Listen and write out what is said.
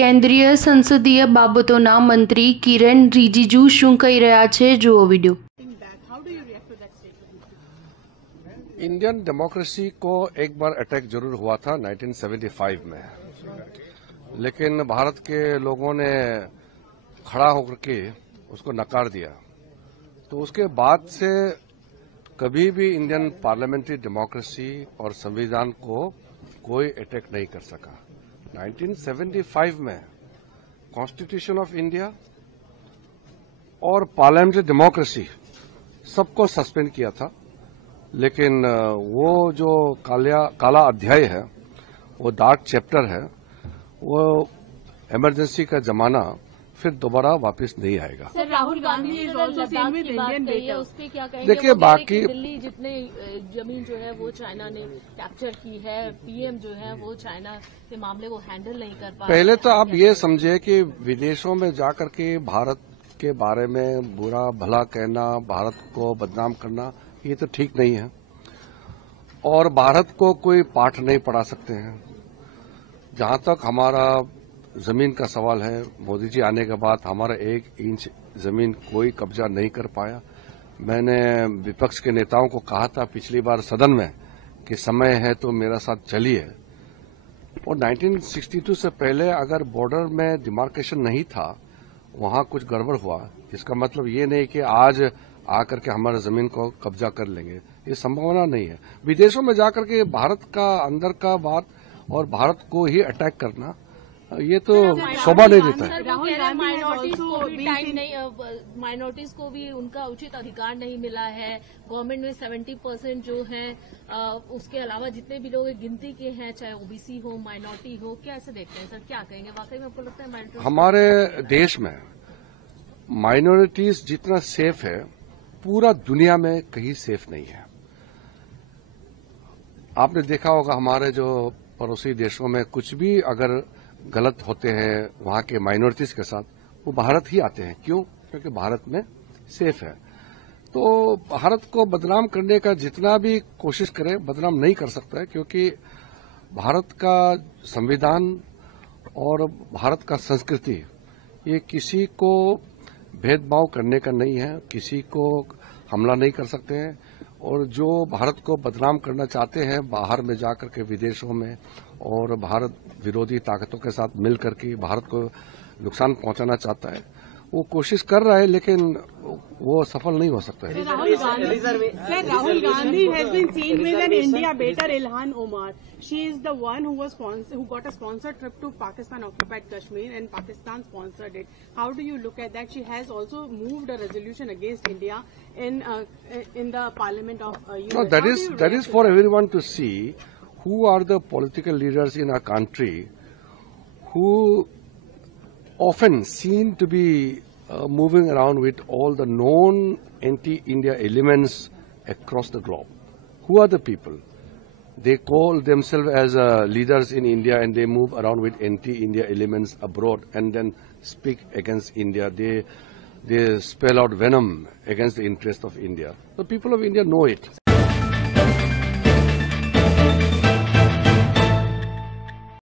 કેન્દ્રીય સંસદીય બાબતોના મંત્રી કિરણ રિજિજુ શું કહી રહ્યા છે, જુઓ વિડિયો। इंडियन डेमोक्रेसी को एक बार अटैक जरूर हुआ था 1975 में, लेकिन भारत के लोगों ने खड़ा होकर के उसको नकार दिया। तो उसके बाद से कभी भी इंडियन पार्लियामेंट्री डेमोक्रेसी और संविधान को कोई अटैक नहीं कर सका। 1975 में कॉन्स्टिट्यूशन ऑफ इंडिया और पार्लियामेंट्री डेमोक्रेसी सबको सस्पेंड किया था, लेकिन वो जो काला अध्याय है, वो डार्क चैप्टर है, वो इमरजेंसी का जमाना फिर दोबारा वापस नहीं आएगा। Sir, Rahul Gandhi is also same with Indian बेटा, उस पे क्या कहेंगे? देखिए, बाकी दिल्ली जितने जमीन जो है वो चाइना ने कैप्चर की है, पीएम जो है वो चाइना के मामले को हैंडल नहीं कर पा। पहले तो आप ये समझिए कि विदेशों में जाकर के भारत के बारे में बुरा भला कहना, भारत को बदनाम करना, ये तो ठीक नहीं है और भारत को कोई पाठ नहीं पढ़ा सकते हैं। जहां तक हमारा जमीन का सवाल है, मोदी जी आने के बाद हमारा 1 इंच जमीन कोई कब्जा नहीं कर पाया। मैंने विपक्ष के नेताओं को कहा था पिछली बार सदन में कि समय है तो मेरा साथ चलिए। और 1962 से पहले अगर बॉर्डर में डिमार्केशन नहीं था, वहां कुछ गड़बड़ हुआ, इसका मतलब ये नहीं कि आज आकर के हमारे जमीन को कब्जा कर लेंगे, ये संभावना नहीं है। विदेशों में जाकर के भारत का अंदर का बात और भारत को ही अटैक करना, ये तो शोभा नहीं देता है। माइनॉरिटीज को भी उनका उचित अधिकार नहीं मिला है। गवर्नमेंट में 70% जो है, उसके अलावा जितने भी लोग गिनती के हैं, चाहे ओबीसी हो, माइनॉरिटी हो, कैसे देखते हैं सर? क्या कहेंगे? वाकई में आपको लगता है माइनॉरिटी हमारे देश में माइनॉरिटीज जितना सेफ है, पूरा दुनिया में कहीं सेफ नहीं है। आपने देखा होगा हमारे जो पड़ोसी देशों में कुछ भी अगर गलत होते हैं वहां के माइनॉरिटीज के साथ, वो भारत ही आते हैं। क्यों? क्योंकि भारत में सेफ है। तो भारत को बदनाम करने का जितना भी कोशिश करे, बदनाम नहीं कर सकता है, क्योंकि भारत का संविधान और भारत का संस्कृति ये किसी को भेदभाव करने का नहीं है, किसी को हमला नहीं कर सकते हैं। और जो भारत को बदनाम करना चाहते हैं बाहर में जाकर के, विदेशों में, और भारत विरोधी ताकतों के साथ मिलकर के भारत को नुकसान पहुंचाना चाहता है, वो कोशिश कर रहा है, लेकिन वो सफल नहीं हो सकता है। Rahul Gandhi has been seen with an India beater, Ilhan Omar. She is the one who got a sponsored trip to Pakistan occupied Kashmir, and Pakistan sponsored it. How do you look at that? She has also moved a resolution against India in the Parliament of US. No, that is for everyone to see who are the political leaders in our country who often seen to be moving around with all the known anti-India elements across the globe. Who are the people? They call themselves as leaders in India, and they move around with anti-India elements abroad and then speak against India. They spell out venom against the interest of India. The people of India know it.